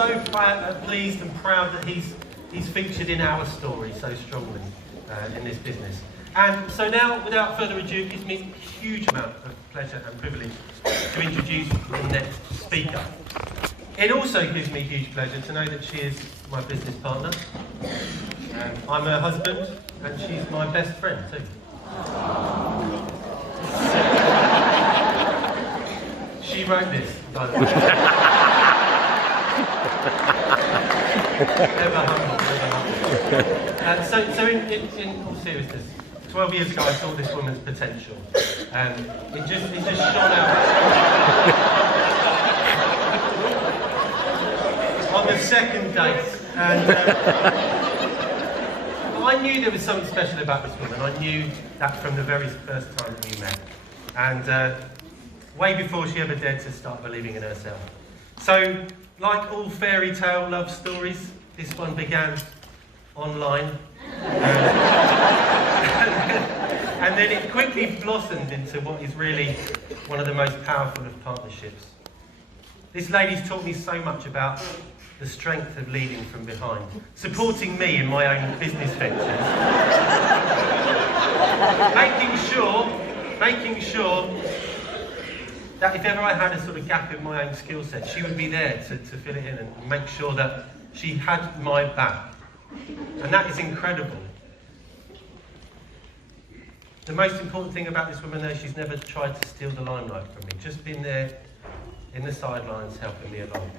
so pleased and proud that he's featured in our story so strongly in this business. And so now, without further ado, it gives me a huge amount of pleasure and privilege to introduce the next speaker. It also gives me huge pleasure to know that she is my business partner. I'm her husband, and she's my best friend too. She wrote this, by the way. Never humble, never humble. So in all seriousness, 12 years ago I saw this woman's potential. It just shone out. On the second date, and I knew there was something special about this woman. I knew that from the very first time that we met, and way before she ever dared to start believing in herself. So, like all fairy tale love stories, this one began online, and then it quickly blossomed into what is really one of the most powerful of partnerships. This lady's taught me so much about the strength of leading from behind, supporting me in my own business ventures, making sure that if ever I had a sort of gap in my own skill set, she would be there to fill it in and make sure that she had my back. And that is incredible. The most important thing about this woman, though, she's never tried to steal the limelight from me, just been there in the sidelines helping me along.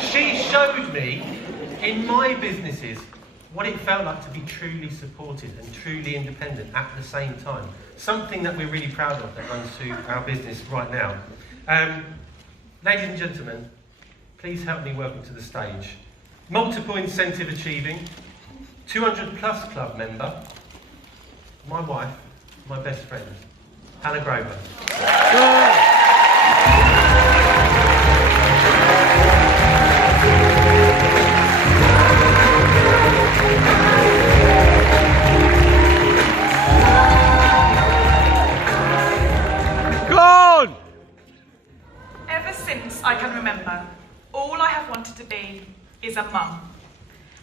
She showed me in my businesses what it felt like to be truly supported and truly independent at the same time. Something that we're really proud of that runs through our business right now. Ladies and gentlemen, please help me welcome to the stage multiple incentive achieving, 200 plus club member, my wife, my best friend, Hannah Grover. Ever since I can remember, all I have wanted to be is a mum.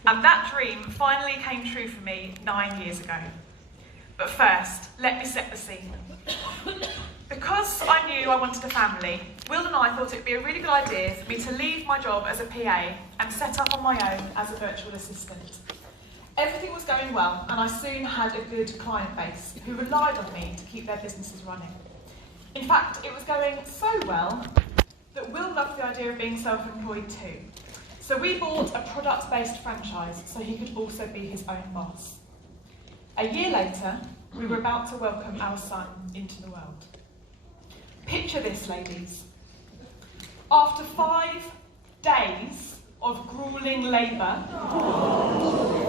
And that dream finally came true for me 9 years ago. But first, let me set the scene. Because I knew I wanted a family, Will and I thought it would be a really good idea for me to leave my job as a PA and set up on my own as a virtual assistant. Everything was going well, and I soon had a good client base who relied on me to keep their businesses running. In fact, it was going so well that Will loved the idea of being self-employed too. So we bought a product-based franchise so he could also be his own boss. A year later, we were about to welcome our son into the world. Picture this, ladies. After 5 days of gruelling labour,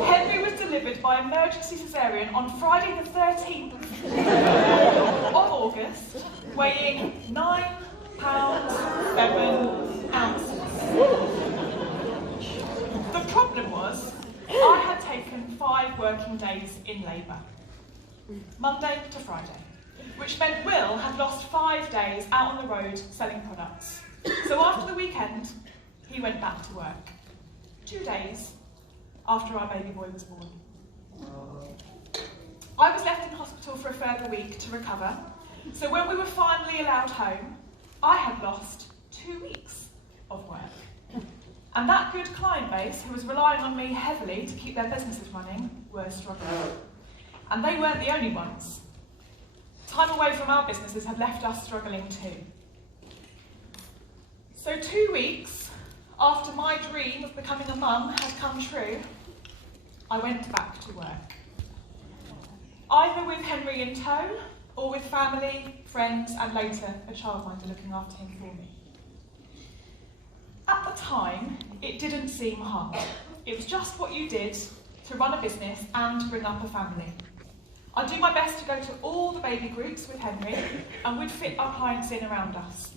Henry was delivered by emergency caesarean on Friday the 13th of August, weighing 9 pounds 7 ounces. The problem was, I had taken 5 working days in labour, Monday to Friday, which meant Will had lost 5 days out on the road selling products. So after the weekend, he went back to work, 2 days after our baby boy was born. I was left in hospital for a further week to recover, so when we were finally allowed home, I had lost 2 weeks of work. And that good client base, who was relying on me heavily to keep their businesses running, were struggling. And they weren't the only ones. Time away from our businesses had left us struggling too. So 2 weeks after my dream of becoming a mum had come true, I went back to work. Either with Henry in tow, or with family, friends, and later a childminder looking after him for me. At the time, it didn't seem hard. It was just what you did to run a business and bring up a family. I'd do my best to go to all the baby groups with Henry, and we'd fit our clients in around us.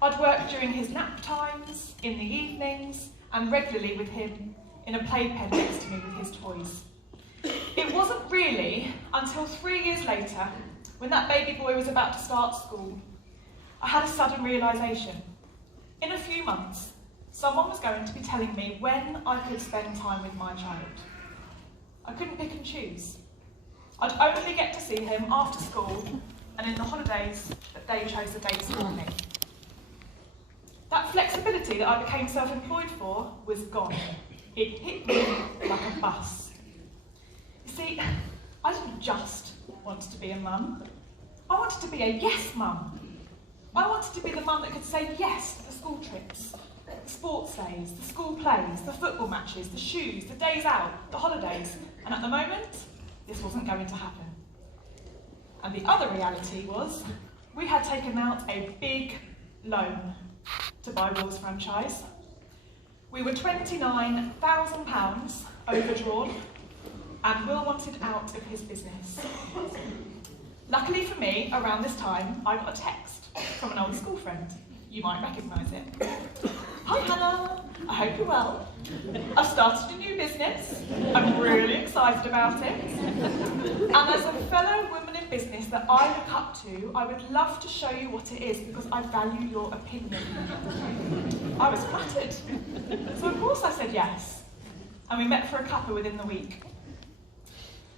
I'd work during his nap times, in the evenings, and regularly with him in a playpen next to me with his toys. It wasn't really until 3 years later, when that baby boy was about to start school, I had a sudden realisation. In a few months, someone was going to be telling me when I could spend time with my child. I couldn't pick and choose. I'd only get to see him after school and in the holidays that they chose the dates for me. That flexibility that I became self-employed for was gone. It hit me like a bus. You see, I didn't just want to be a mum. I wanted to be a yes mum. I wanted to be the mum that could say yes to the school trips, the sports days, the school plays, the football matches, the shoes, the days out, the holidays. And at the moment, this wasn't going to happen. And the other reality was, we had taken out a big loan to buy Will's franchise. We were £29,000 overdrawn, and Will wanted out of his business. Luckily for me, around this time, I got a text from an old school friend. You might recognise it. Hi Hannah, I hope you're well. I've started a new business. I'm really excited about it. And as a fellow woman in business that I look up to, I would love to show you what it is because I value your opinion. I was flattered. So of course I said yes. And we met for a cuppa within the week.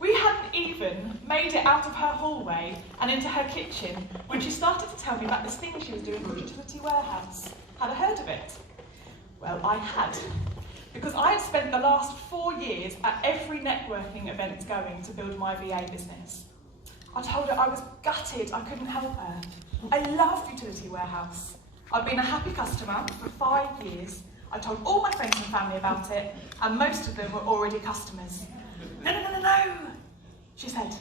We hadn't even made it out of her hallway and into her kitchen when she started to tell me about this thing she was doing called Utility Warehouse. Had I heard of it? Well, I had. Because I had spent the last 4 years at every networking event going to build my VA business. I told her I was gutted I couldn't help her. I loved Utility Warehouse. I'd been a happy customer for 5 years. I told all my friends and family about it, and most of them were already customers. No, no, no, no, no, she said.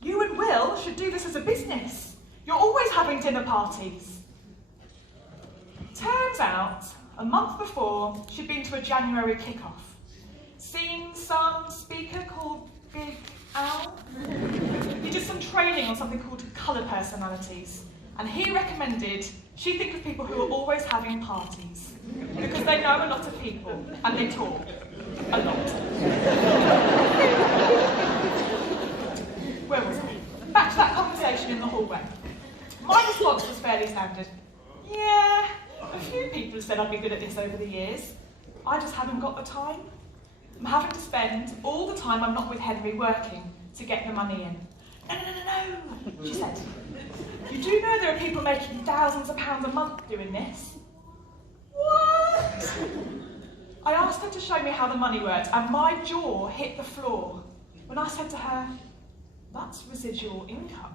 You and Will should do this as a business. You're always having dinner parties. Turns out, a month before, she'd been to a January kick-off. Seen some speaker called Big Al. He did some training on something called colour personalities. And he recommended she think of people who are always having parties. Because they know a lot of people, and they talk. A lot. Where was I? Back to that conversation in the hallway. My response was fairly standard. Yeah, a few people have said I'd be good at this over the years. I just haven't got the time. I'm having to spend all the time I'm not with Henry working to get the money in. No, no, no, no, no, she said. You do know there are people making thousands of pounds a month doing this? What? I asked her to show me how the money worked, and my jaw hit the floor when I said to her, that's residual income.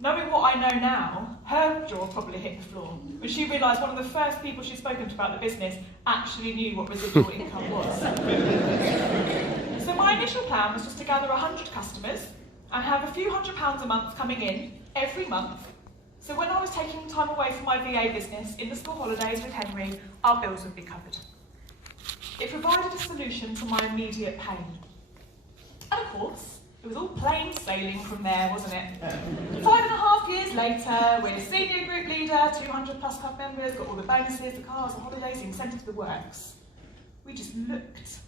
Knowing what I know now, her jaw probably hit the floor when she realised one of the first people she'd spoken to about the business actually knew what residual income was. So my initial plan was just to gather 100 customers and have a few £100s a month coming in every month. So when I was taking time away from my VA business in the school holidays with Henry, our bills would be covered. It provided a solution to my immediate pain. And of course, it was all plain sailing from there, wasn't it? 5.5 years later, we're a senior group leader, 200 plus club members, got all the bonuses, the cars, the holidays, the incentives, the works. We just looked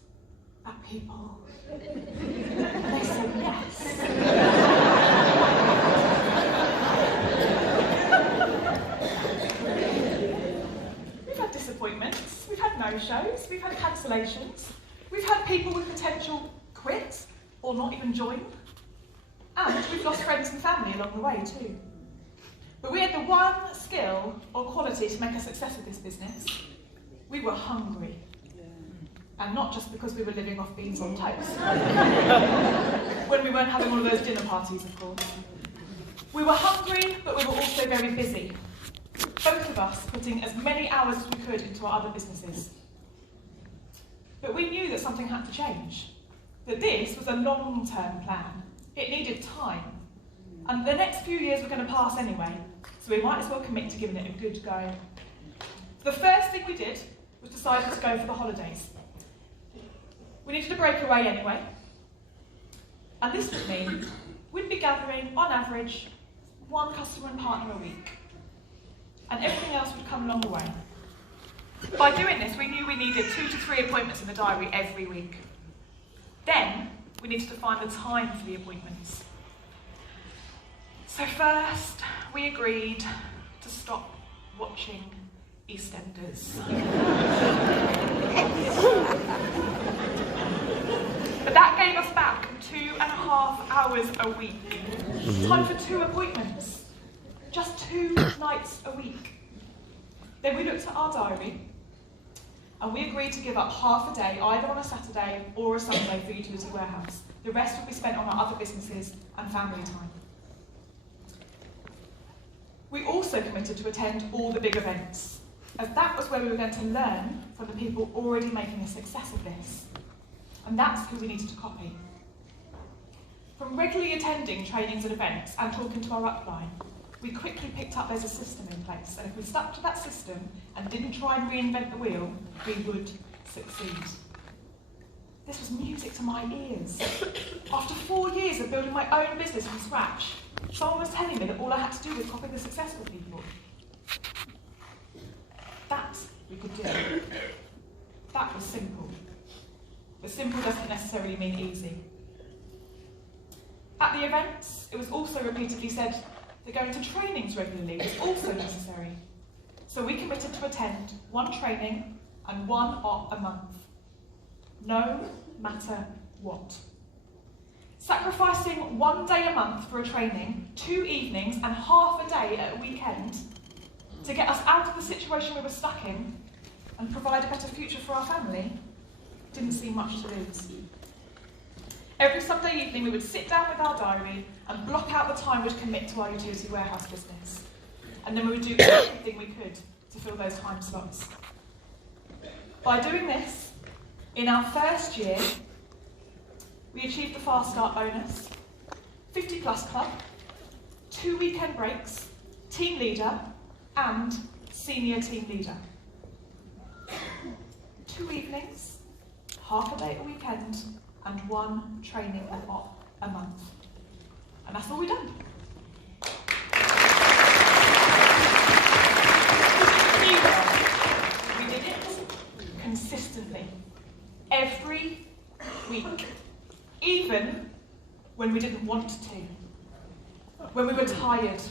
at people. And they said yes. We've had disappointments, we've had no-shows, we've had cancellations, we've had people with potential quit or not even join, and we've lost friends and family along the way too. But we had the one skill or quality to make a success of this business. We were hungry. And not just because we were living off beans on toast. When we weren't having all of those dinner parties, of course. We were hungry, but we were also very busy. Both of us putting as many hours as we could into our other businesses. But we knew that something had to change. That this was a long-term plan. It needed time. And the next few years were going to pass anyway, so we might as well commit to giving it a good go. The first thing we did was decide to go for the holidays. We needed a break away anyway, and this would mean we'd be gathering, on average, 1 customer and partner a week, and everything else would come along the way. By doing this, we knew we needed 2 to 3 appointments in the diary every week. Then, we needed to find the time for the appointments. So first, we agreed to stop watching EastEnders. But that gave us back 2.5 hours a week. Time for 2 appointments. Just 2 nights a week. Then we looked at our diary and we agreed to give up half a day, either on a Saturday or a Sunday, for Utility Warehouse. The rest would be spent on our other businesses and family time. We also committed to attend all the big events, as that was where we were going to learn from the people already making a success of this. And that's who we needed to copy. From regularly attending trainings and events and talking to our upline, we quickly picked up there's a system in place, and if we stuck to that system and didn't try and reinvent the wheel, we would succeed. This was music to my ears. After 4 years of building my own business from scratch, someone was telling me that all I had to do was copy the successful people. That we could do. That was simple. But simple doesn't necessarily mean easy. At the events, it was also repeatedly said that going to trainings regularly was also necessary. So we committed to attend 1 training and 1 op a month. No matter what. Sacrificing 1 day a month for a training, 2 evenings and half a day at a weekend to get us out of the situation we were stuck in and provide a better future for our family didn't seem much to lose. Every Sunday evening we would sit down with our diary and block out the time we'd commit to our Utility Warehouse business. And then we would do everything we could to fill those time slots. By doing this, in our first year, we achieved the Fast Start bonus, 50 Plus Club, 2 weekend breaks, team leader, and senior team leader. 2 evenings, half a day a weekend, and 1 training and op a month. And that's all we've done. We did it consistently, every week, even when we didn't want to, when we were tired,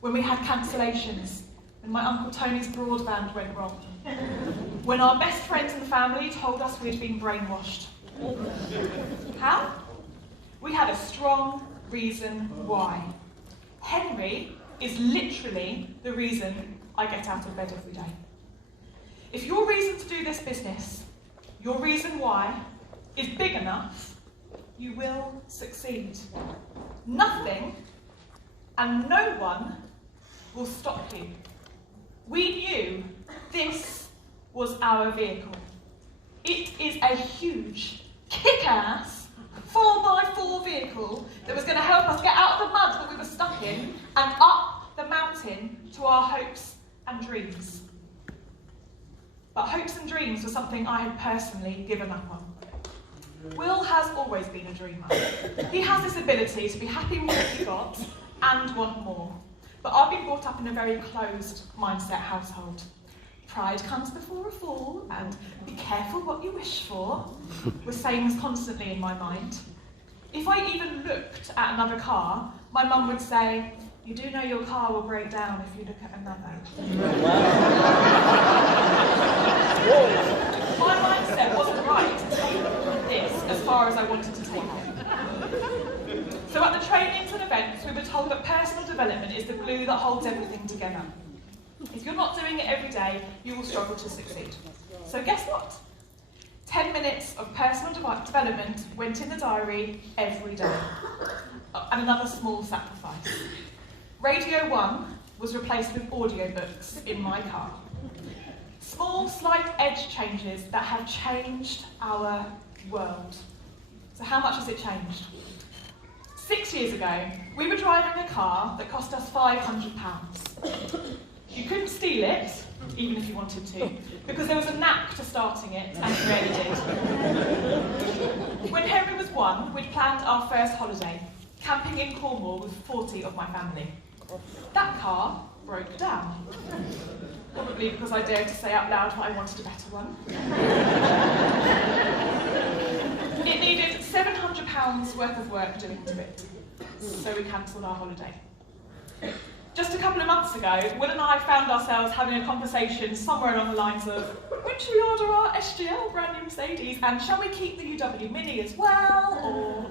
when we had cancellations, when my Uncle Tony's broadband went wrong, when our best friends in the family told us we had been brainwashed. How? We had a strong reason why. Henry is literally the reason I get out of bed every day. If your reason to do this business, your reason why, is big enough, you will succeed. Nothing and no one will stop you. We knew this was our vehicle. It is a huge, kick-ass 4x4 vehicle that was going to help us get out of the mud that we were stuck in and up the mountain to our hopes and dreams. But hopes and dreams were something I had personally given up on. Will has always been a dreamer. He has this ability to be happy with what he got and want more. But I've been brought up in a very closed mindset household. Pride comes before a fall, and be careful what you wish for were sayings constantly in my mind. If I even looked at another car, my mum would say, "You do know your car will break down if you look at another." My mindset wasn't right to take this as far as I wanted to take it. So at the trainings and events, we were told that personal development is the glue that holds everything together. If you're not doing it every day, you will struggle to succeed. So guess what? 10 minutes of personal development went in the diary every day. And another small sacrifice. Radio 1 was replaced with audiobooks in my car. Small, slight edge changes that have changed our world. So how much has it changed? 6 years ago, we were driving a car that cost us £500. You couldn't steal it, even if you wanted to, because there was a knack to starting it, and you rarely did. When Henry was 1, we'd planned our first holiday, camping in Cornwall with 40 of my family. That car broke down. Probably because I dared to say out loud that I wanted a better one. It needed £700 worth of work doing to it. so we cancelled our holiday. Just a couple of months ago, Will and I found ourselves having a conversation somewhere along the lines of, when should we order our SGL brand new Mercedes, and shall we keep the UW Mini as well, or...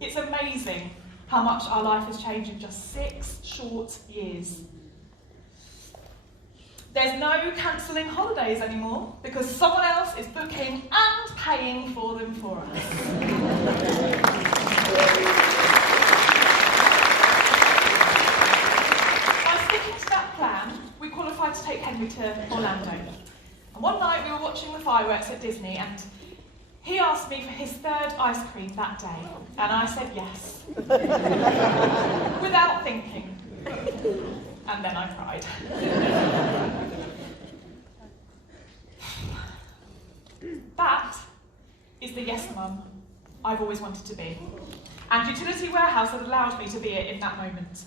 It's amazing how much our life has changed in just 6 short years. There's no cancelling holidays anymore because someone else is booking and paying for them for us. By sticking to that plan, we qualified to take Henry to Orlando. And one night we were watching the fireworks at Disney and he asked me for his 3rd ice cream that day, and I said yes. Without thinking. And then I cried. That is the yes mum I've always wanted to be. And Utility Warehouse has allowed me to be it in that moment.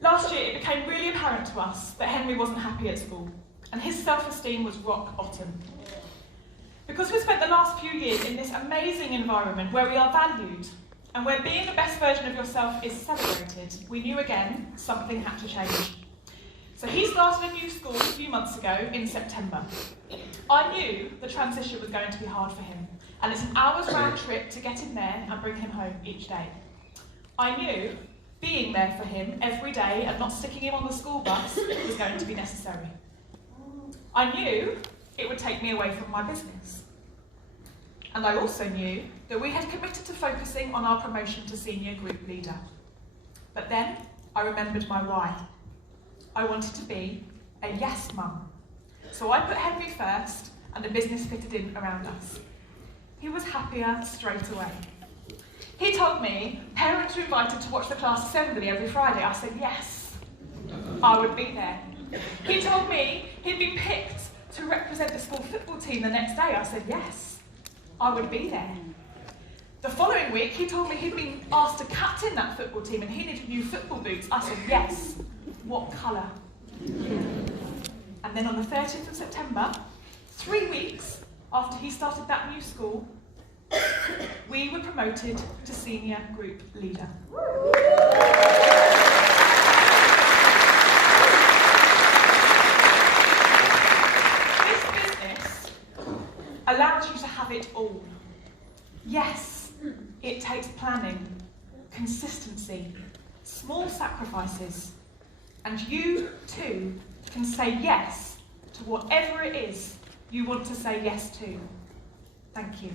Last year, it became really apparent to us that Henry wasn't happy at school, and his self-esteem was rock bottom. Because we spent the last few years in this amazing environment where we are valued and where being the best version of yourself is celebrated, we knew again something had to change. So he started a new school a few months ago in September. I knew the transition was going to be hard for him, and it's an hour's round trip to get him there and bring him home each day. I knew being there for him every day and not sticking him on the school bus was going to be necessary. I knew it would take me away from my business. And I also knew that we had committed to focusing on our promotion to senior group leader. But then I remembered my why. I wanted to be a yes mum. So I put Henry first and a business fitted in around us. He was happier straight away. He told me parents were invited to watch the class assembly every Friday. I said yes, I would be there. He told me he'd been picked to represent the school football team the next day. I said yes, I would be there. The following week, he told me he'd been asked to captain that football team and he needed new football boots. I said yes, what colour? And then on the 30th of September, 3 weeks after he started that new school, we were promoted to senior group leader. Allows you to have it all. Yes, it takes planning, consistency, small sacrifices, and you too can say yes to whatever it is you want to say yes to. Thank you.